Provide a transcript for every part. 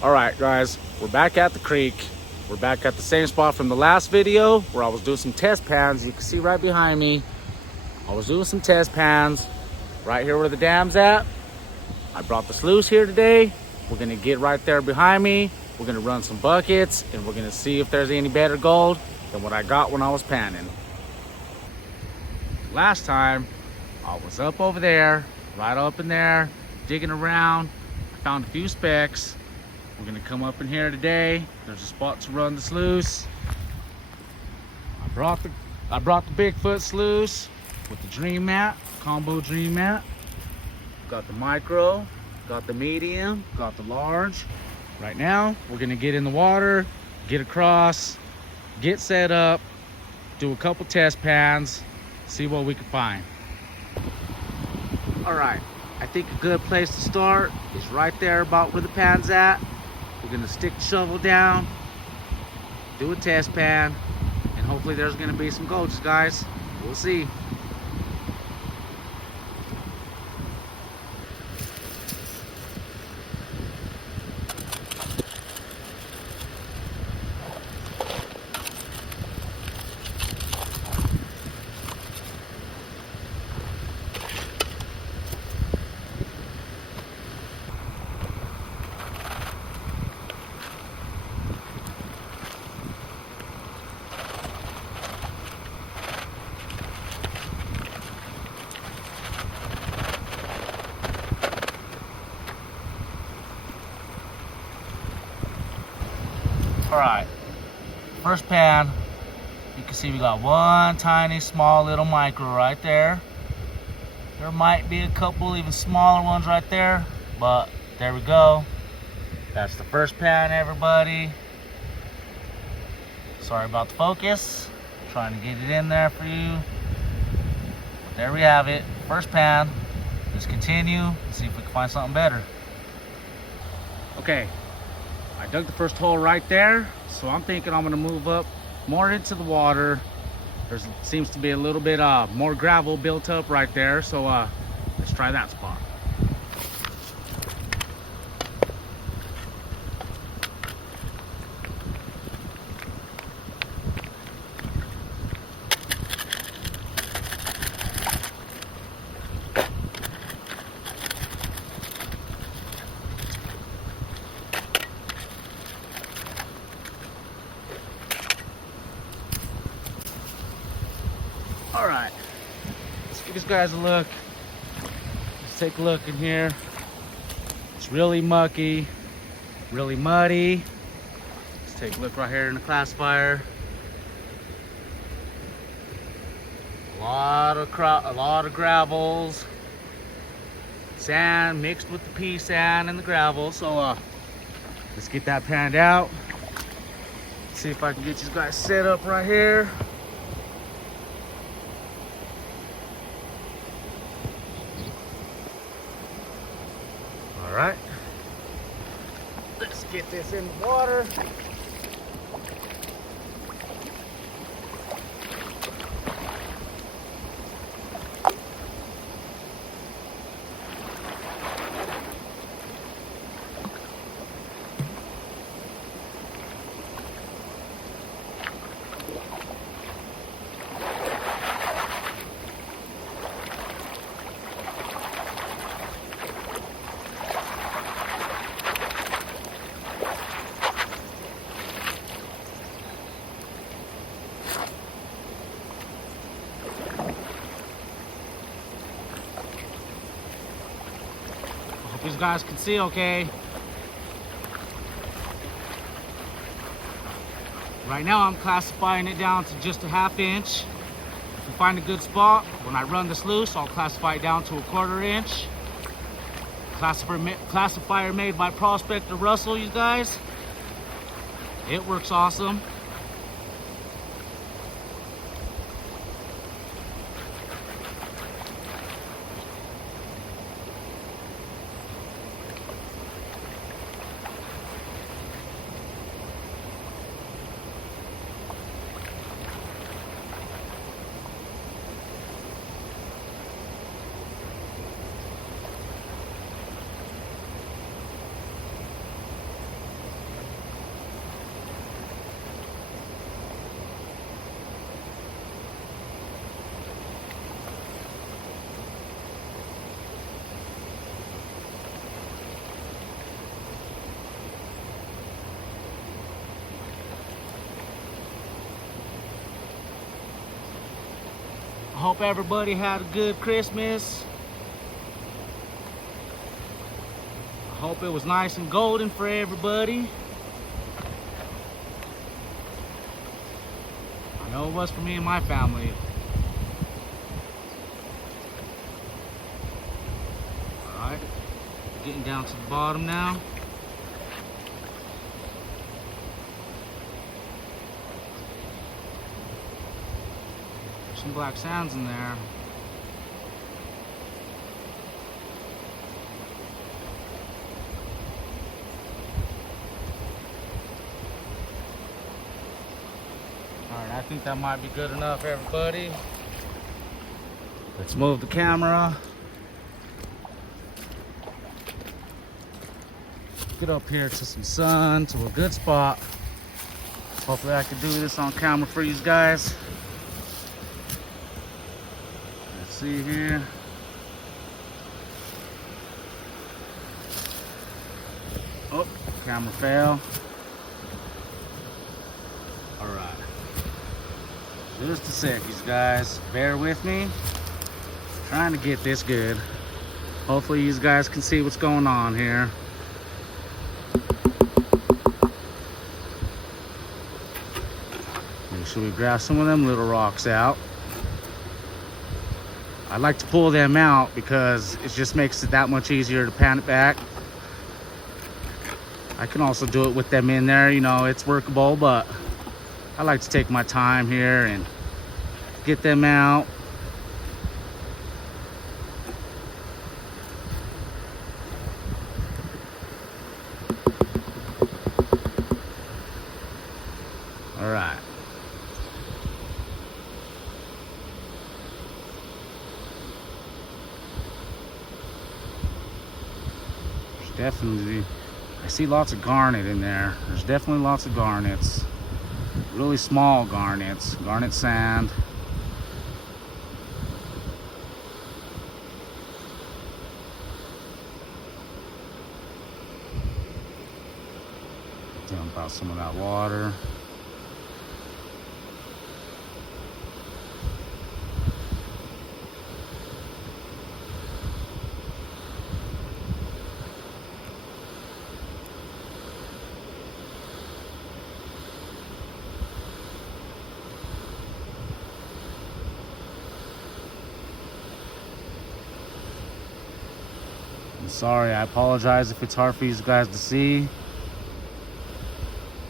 All right, guys, we're back at the creek. We're back at the same spot from the last video where I was doing some test pans. You can see right behind me, I was doing some test pans right here where the dam's at. I brought the sluice here today. We're gonna get right there behind me. We're gonna run some buckets and we're gonna see if there's any better gold than what I got when I was panning. Last time, I was up over there, right up in there, digging around. I found a few specks. We're gonna come up in here today. There's a spot to run the sluice. I brought the Bigfoot sluice with the dream mat, combo dream mat. Got the micro, got the medium, got the large. Right now, we're gonna get in the water, get across, get set up, do a couple test pans, see what we can find. All right, I think a good place to start is right there about where the pan's at. We're gonna stick the shovel down, do a test pan, and hopefully there's gonna be some goats, guys. We'll see. All right, first pan, you can see we got one tiny small little micro right there. There might be a couple even smaller ones right there, but there we go. That's the first pan, everybody. Sorry about the focus, trying to get it in there for you. But there we have it, first pan. Let's continue, see if we can find something better. Okay. I dug the first hole right there, so I'm thinking I'm gonna move up more into the water. There seems to be a little bit more gravel built up right there, so let's try that spot. All right, let's give these guys a look. Let's take a look in here. It's really mucky, really muddy. Let's take a look right here in the classifier. A lot of gravels, sand mixed with the pea sand and the gravel. So let's get that panned out. See if I can get these guys set up right here. All right, let's get this in the water. Hope you guys can see okay. Right now I'm classifying it down to just a 1/2 inch. If we find a good spot, when I run the sluice, I'll classify it down to a 1/4 inch. Classifier made by Prospector Russell, you guys. It works awesome. hope everybody had a good Christmas. I hope it was nice and golden for everybody. I know it was for me and my family. Alright, getting down to the bottom now. There's some black sands in there. Alright, I think that might be good enough, everybody. Let's move the camera. Get up here to some sun, to a good spot. Hopefully I can do this on camera for you guys. Let's see here. Oh, camera fell. Alright. Just a sec, you guys. Bear with me. Trying to get this good. Hopefully you guys can see what's going on here. Make sure we grab some of them little rocks out. I like to pull them out because it just makes it that much easier to pan it back. I can also do it with them in there, you know, it's workable, but I like to take my time here and get them out. All right. There's definitely, I see lots of garnet in there. There's definitely lots of garnets. Really small garnets, garnet sand. Dump out some of that water. I'm sorry, I apologize if it's hard for you guys to see.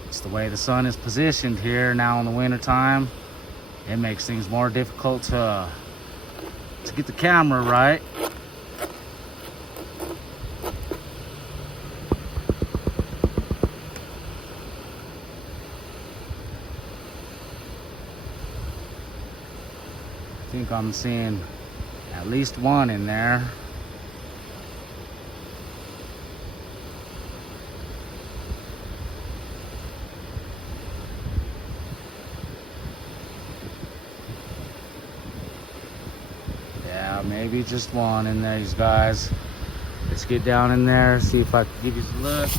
It's the way the sun is positioned here now in the winter time. It makes things more difficult to get the camera right. I think I'm seeing at least one in there. Maybe just one in there, you guys. Let's get down in there, see if I can give you a look.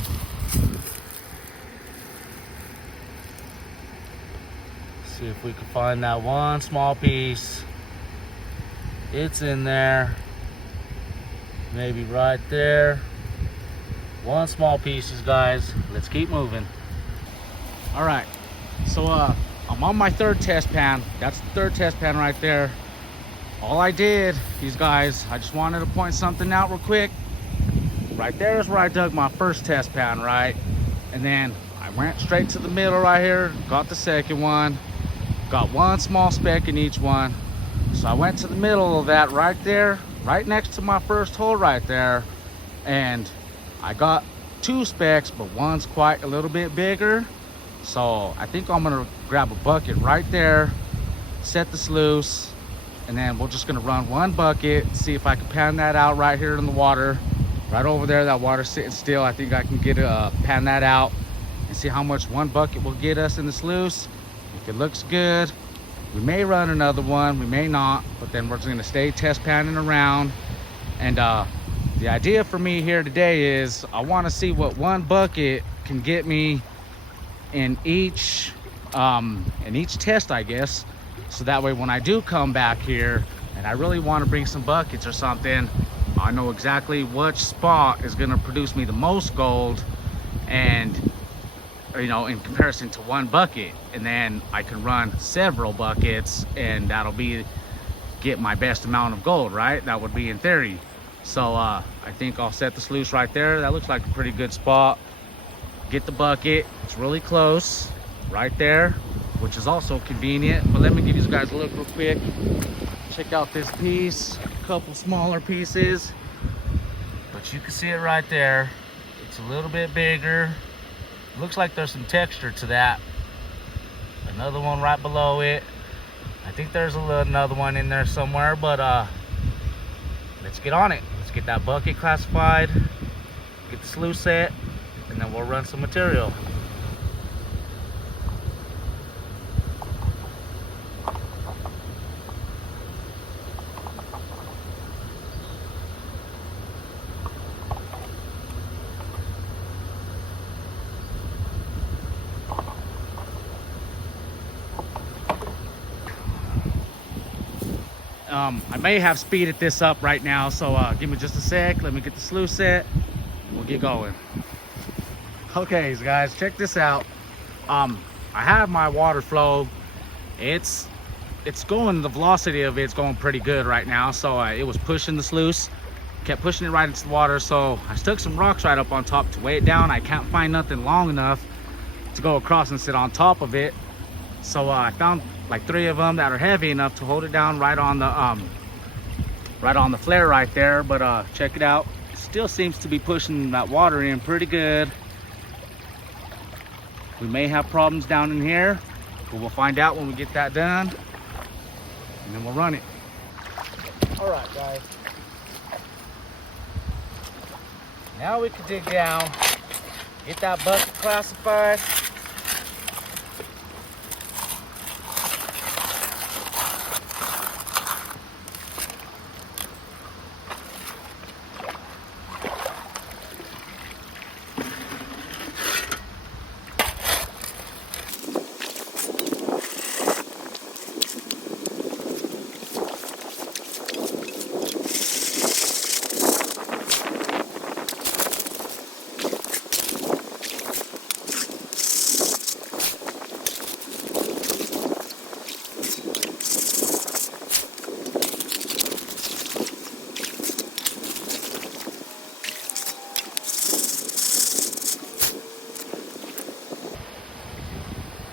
See if we can find that one small piece. It's in there. Maybe right there. One small piece, you guys. Let's keep moving. All right, so I'm on my third test pan. That's the third test pan right there. All I did, these guys, I just wanted to point something out real quick. Right there is where I dug my first test pan, right? And then I went straight to the middle right here, got the second one, got one small speck in each one. So I went to the middle of that right there, right next to my first hole right there. And I got two specks, but one's quite a little bit bigger. So I think I'm gonna grab a bucket right there, set the sluice, and then we're just gonna run one bucket, see if I can pan that out right here in the water. Right over there, that water's sitting still. I think I can get pan that out and see how much one bucket will get us in the sluice. If it looks good, we may run another one, we may not, but then we're just gonna stay test panning around. And the idea for me here today is I wanna see what one bucket can get me in each test, I guess. So that way when I do come back here, and I really want to bring some buckets or something. I know exactly which spot is going to produce me the most gold, and you know, in comparison to one bucket, and then I can run several buckets and that'll be get my best amount of gold, right? That would be in theory. So I think I'll set the sluice right there. That looks like a pretty good spot. Get the bucket, it's really close right there, which is also convenient. But let me give you guys a look real quick. Check out this piece, a couple smaller pieces, but you can see it right there. It's a little bit bigger. Looks like there's some texture to that. Another one right below it. I think there's another one in there somewhere, but let's get on it. Let's get that bucket classified, get the sluice set, and then we'll run some material. I may have speeded this up right now, so give me just a sec. Let me get the sluice set. We'll get going. Okay, guys, check this out. I have my water flow. It's going, the velocity of it's going pretty good right now. So it was pushing the sluice, kept pushing it right into the water. So I stuck some rocks right up on top to weigh it down. I can't find nothing long enough to go across and sit on top of it. So I found like 3 of them that are heavy enough to hold it down right on the flare right there. But check it out, it still seems to be pushing that water in pretty good. We may have problems down in here, but we'll find out when we get that done, and then we'll run it. All right, guys, now we can dig down, get that bucket classified.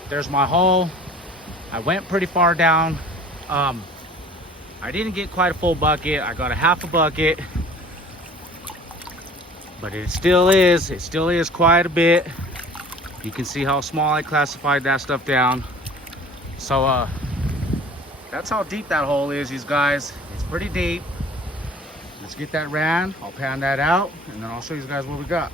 There's my hole. I went pretty far down. I didn't get quite a full bucket. I got a half a bucket, but it still is quite a bit. You can see how small I classified that stuff down. So that's how deep that hole is, you guys. It's pretty deep. Let's get that ran. I'll pan that out, and then I'll show you guys what we got.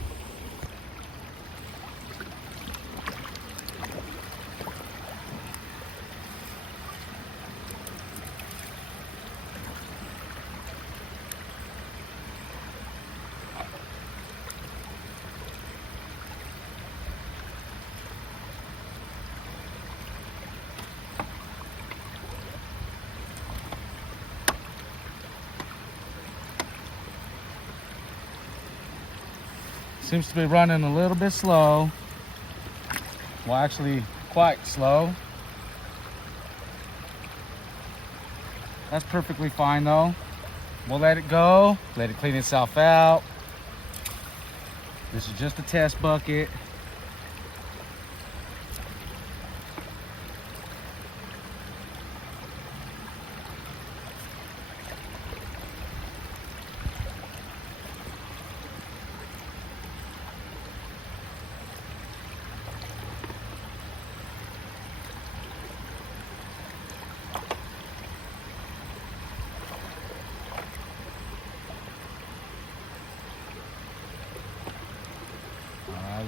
Seems to be running a little bit slow. Well, actually quite slow. That's perfectly fine though. We'll let it go, let it clean itself out. This is just a test bucket.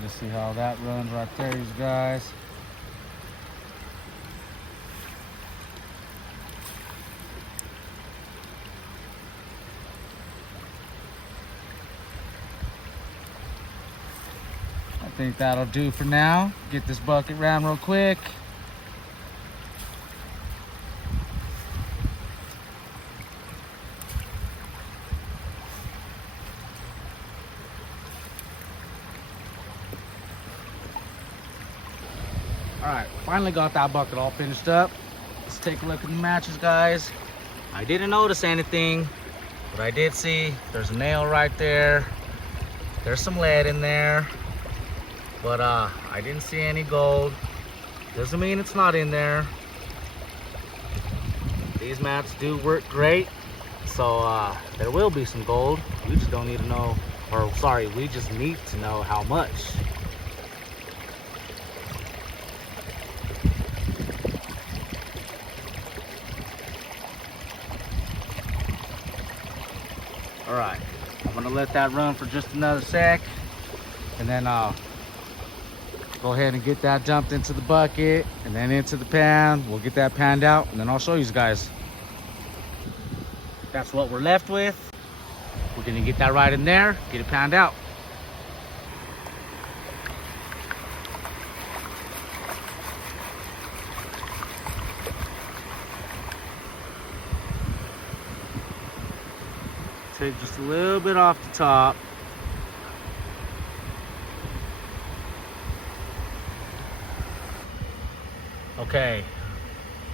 Let's see how that runs right there, you guys. I think that'll do for now. Get this bucket ran real quick. All right, finally got that bucket all finished up. Let's take a look at the matches, guys. I didn't notice anything, but I did see there's a nail right there. There's some lead in there, but I didn't see any gold. Doesn't mean it's not in there. These mats do work great, so there will be some gold. We just don't need to know, or sorry, we just need to know how much. All right, I'm gonna let that run for just another sec, and then go ahead and get that dumped into the bucket and then into the pan. We'll get that panned out, and then I'll show you guys. That's what we're left with. We're gonna get that right in there, get it panned out. Take just a little bit off the top. Okay,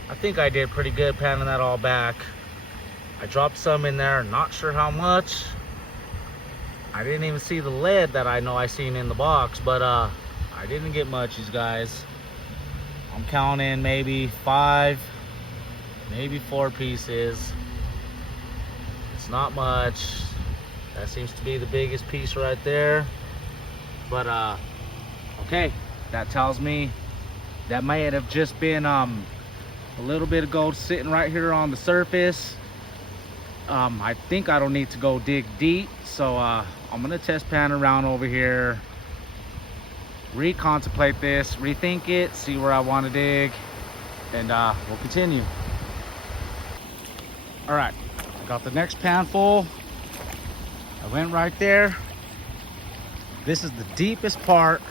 I think I did pretty good panning that all back. I dropped some in there, not sure how much. I didn't even see the lead that I know I seen in the box, but I didn't get much, you guys. I'm counting maybe 5, maybe 4 pieces. It's not much. That seems to be the biggest piece right there. But okay, that tells me that might have just been a little bit of gold sitting right here on the surface. I think I don't need to go dig deep, so I'm gonna test pan around over here, recontemplate this, rethink it, see where I want to dig, and we'll continue. All right, I got the next pan full. I went right there. This is the deepest part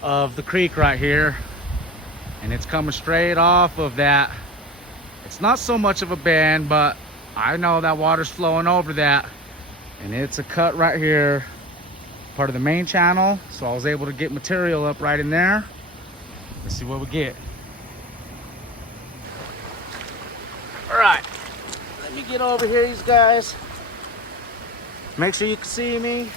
of the creek right here, and it's coming straight off of that. It's not so much of a bend, but I know that water's flowing over that, and it's a cut right here, part of the main channel, so I was able to get material up right in there. Let's see what we get. All right, let me get over here, you guys. Make sure you can see me.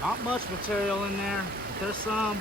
Not much material in there, but there's some.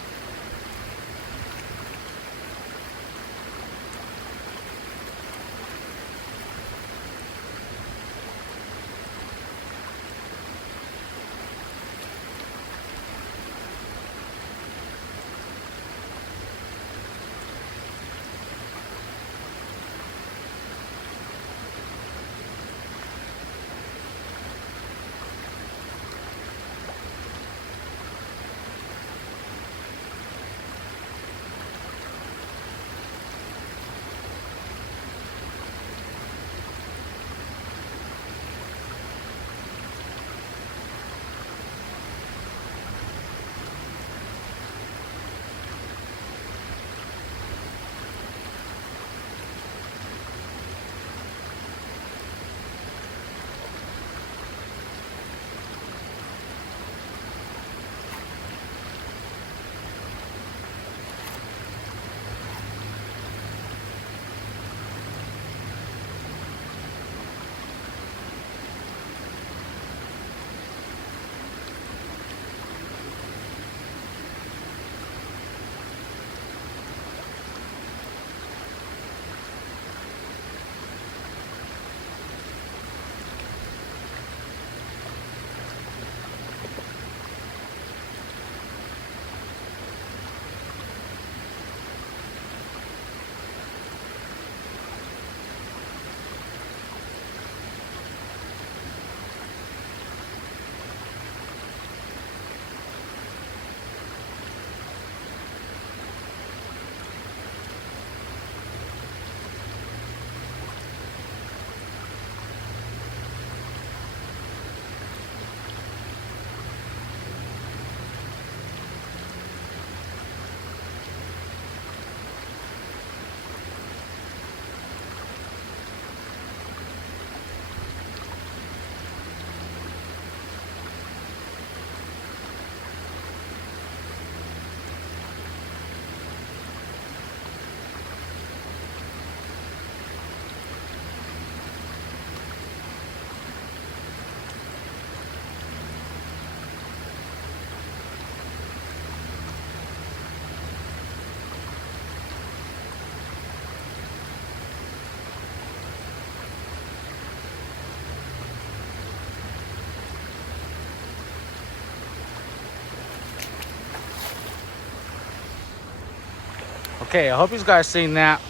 Okay, I hope you guys seen that.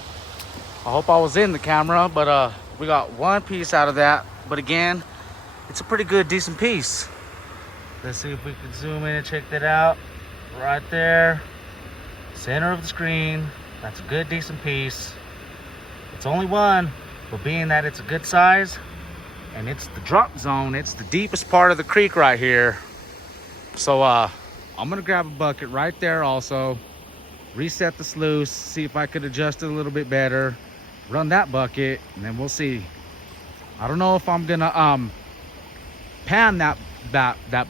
I hope I was in the camera, but we got one piece out of that. But again, it's a pretty good, decent piece. Let's see if we can zoom in and check that out. Right there, center of the screen. That's a good, decent piece. It's only one, but being that it's a good size and it's the drop zone, it's the deepest part of the creek right here. So I'm gonna grab a bucket right there also, reset the sluice, see if I could adjust it a little bit better, run that bucket, and then we'll see. I don't know if I'm gonna pan that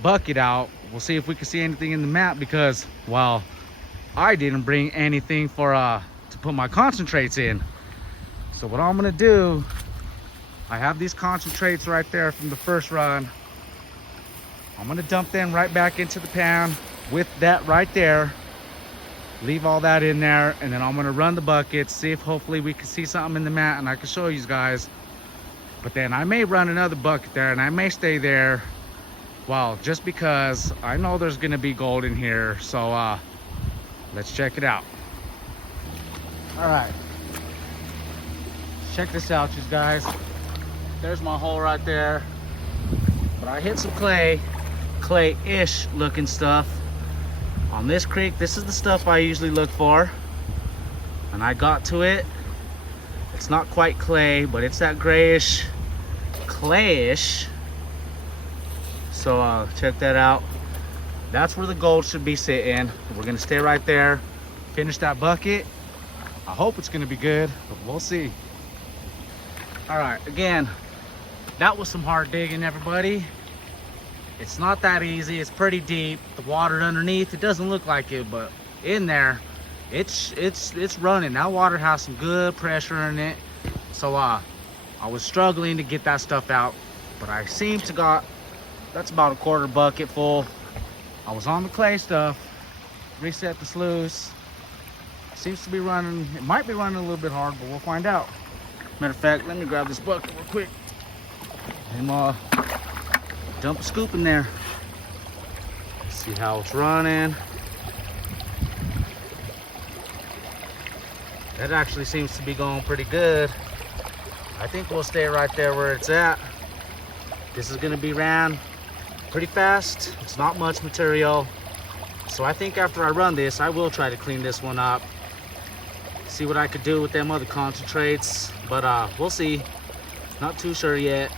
bucket out. We'll see if we can see anything in the map, because well, I didn't bring anything for to put my concentrates in. So what I'm gonna do, I have these concentrates right there from the first run. I'm gonna dump them right back into the pan with that right there, leave all that in there, and then I'm gonna run the bucket, see if hopefully we can see something in the mat and I can show you guys. But then I may run another bucket there and I may stay there, well, just because I know there's gonna be gold in here. So let's check it out. All right, check this out, you guys. There's my hole right there, but I hit some clay-ish looking stuff on this creek. This is the stuff I usually look for, and I got to it. It's not quite clay, but it's that grayish, clayish. So check that out. That's where the gold should be sitting. We're gonna stay right there, finish that bucket. I hope it's gonna be good, but we'll see. All right, again, that was some hard digging, everybody. It's not that easy. It's pretty deep. The water underneath, it doesn't look like it, but in there, it's running. That water has some good pressure in it. So I was struggling to get that stuff out, but I seem to got, that's about a quarter bucket full. I was on the clay stuff, reset the sluice. Seems to be running, it might be running a little bit hard, but we'll find out. Matter of fact, let me grab this bucket real quick and dump a scoop in there. See how it's running. That actually seems to be going pretty good. I think we'll stay right there where it's at. This is gonna be ran pretty fast. It's not much material. So I think after I run this, I will try to clean this one up. See what I could do with them other concentrates, but we'll see. Not too sure yet,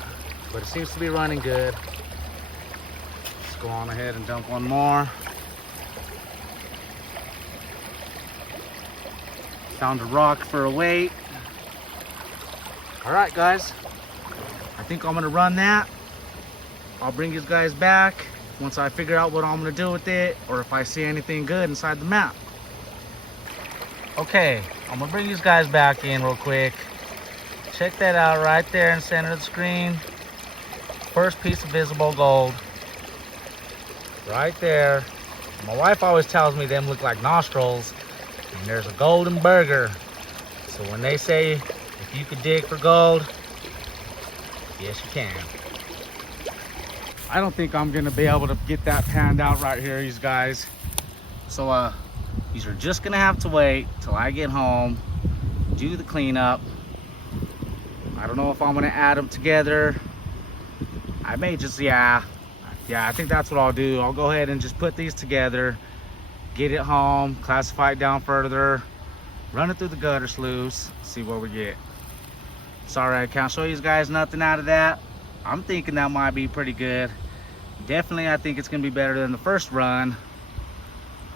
but it seems to be running good. Let's go on ahead and dump one more. Found a rock for a weight. All right, guys, I think I'm gonna run that. I'll bring you guys back once I figure out what I'm gonna do with it, or if I see anything good inside the map. Okay, I'm gonna bring these guys back in real quick. Check that out right there in the center of the screen. First piece of visible gold. Right there. My wife always tells me them look like nostrils, and there's a golden burger. So when they say if you could dig for gold, yes you can. I don't think I'm gonna be able to get that panned out right here, you guys. So these are just gonna have to wait till I get home, do the cleanup. I don't know if I'm gonna add them together. I may just, yeah, I think that's what I'll do. I'll go ahead and just put these together, get it home, classify it down further, run it through the gutter sluice, see what we get. Sorry I can't show you guys nothing out of that. I'm thinking that might be pretty good. Definitely, I think it's gonna be better than the first run.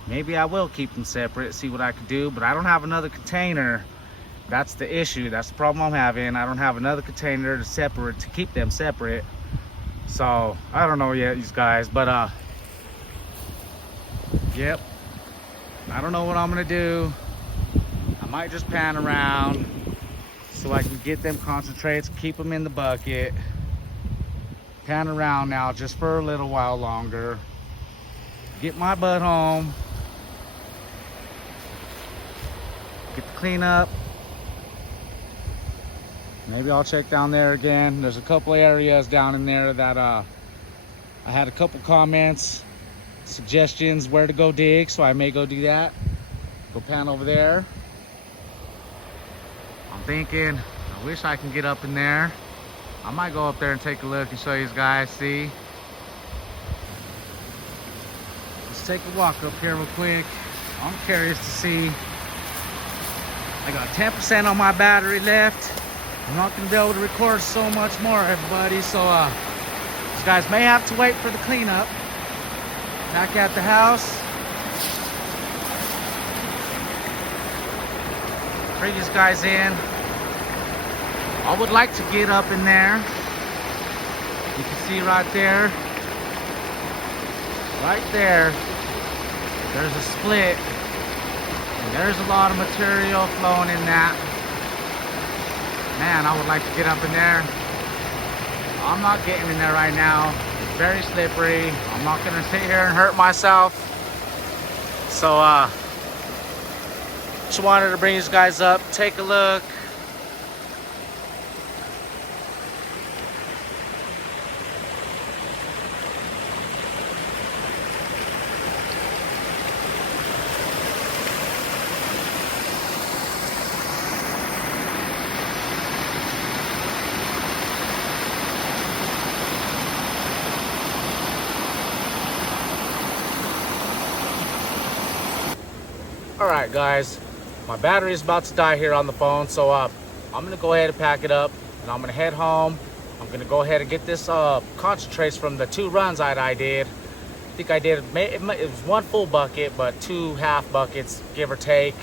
Maybe I will keep them separate, see what I can do, but I don't have another container. That's the issue, that's the problem I'm having. I don't have another container to keep them separate. So, I don't know yet, these guys, but yep. I don't know what I'm gonna do. I might just pan around so I can get them concentrates, keep them in the bucket. Pan around now just for a little while longer. Get my butt home. Get the cleanup. Maybe I'll check down there again. There's a couple areas down in there that I had a couple comments, suggestions where to go dig, so I may go do that. Go pan over there. thinking, I wish I can get up in there. I might go up there and take a look and show you guys, see. Let's take a walk up here real quick. I'm curious to see. I got 10% on my battery left. I'm not gonna be able to record so much more, everybody. So you guys may have to wait for the cleanup. Back at the house. Bring these guys in. I would like to get up in there. You can see right there. Right there. There's a split. And there's a lot of material flowing in that. Man, I would like to get up in there. I'm not getting in there right now. It's very slippery. I'm not gonna sit here and hurt myself. So just wanted to bring these guys up, take a look. Alright guys, my battery is about to die here on the phone, so I'm going to go ahead and pack it up and I'm going to head home. I'm going to go ahead and get this concentrates from the 2 runs that I did. I think I did, it was 1 full bucket, but 2 half buckets, give or take.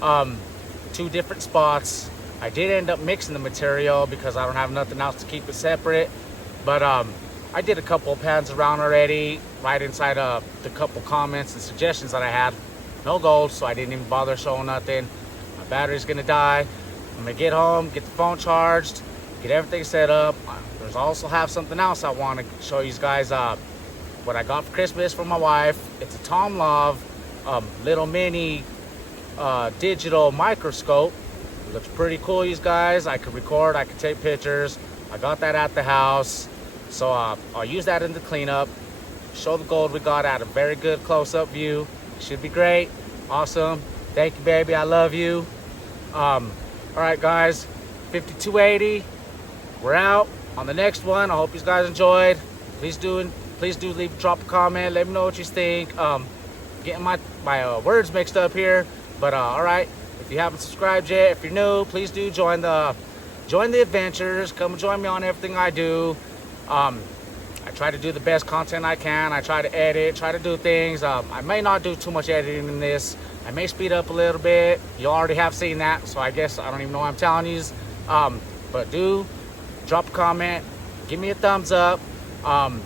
2 different spots. I did end up mixing the material because I don't have nothing else to keep it separate. But I did a couple of pans around already, right inside the couple comments and suggestions that I had. No gold, so I didn't even bother showing nothing. My battery's gonna die. I'm gonna get home, get the phone charged, get everything set up. There's also have something else I want to show you guys. What I got for Christmas for my wife. It's a Tom Love little mini digital microscope. It looks pretty cool, you guys. I could record, I could take pictures. I got that at the house, so I'll use that in the cleanup. Show the gold we got at a very good close-up view. Should be great. Awesome. Thank you, baby. I love you. All right, guys. 5280. We're out on the next one. I hope you guys enjoyed. Please do drop a comment. Let me know what you think. Getting my words mixed up here, but all right. If you haven't subscribed yet, if you're new, please do join the adventures. Come join me on everything I do. I try to do the best content I can. I try to edit, try to do things. I may not do too much editing in this. I may speed up a little bit. You already have seen that, so I guess I don't even know what I'm telling you. But do drop a comment, give me a thumbs up. I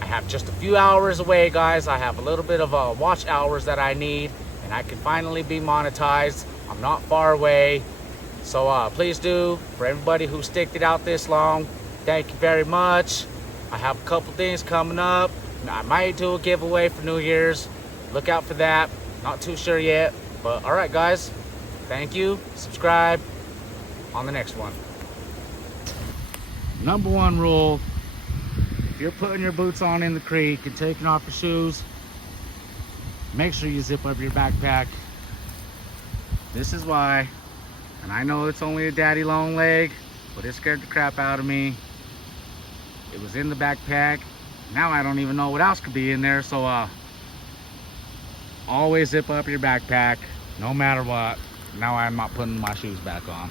have just a few hours away, guys. I have a little bit of watch hours that I need, and I can finally be monetized. I'm not far away. So please do. For everybody who sticked it out this long, thank you very much. I have a couple things coming up. I might do a giveaway for New Year's. Look out for that. Not too sure yet. But all right, guys. Thank you. Subscribe on the next one. Number 1 rule. If you're putting your boots on in the creek and taking off your shoes, make sure you zip up your backpack. This is why. And I know it's only a daddy long leg, but it scared the crap out of me. It was in the backpack. Now I don't even know what else could be in there. So always zip up your backpack, no matter what. Now I'm not putting my shoes back on.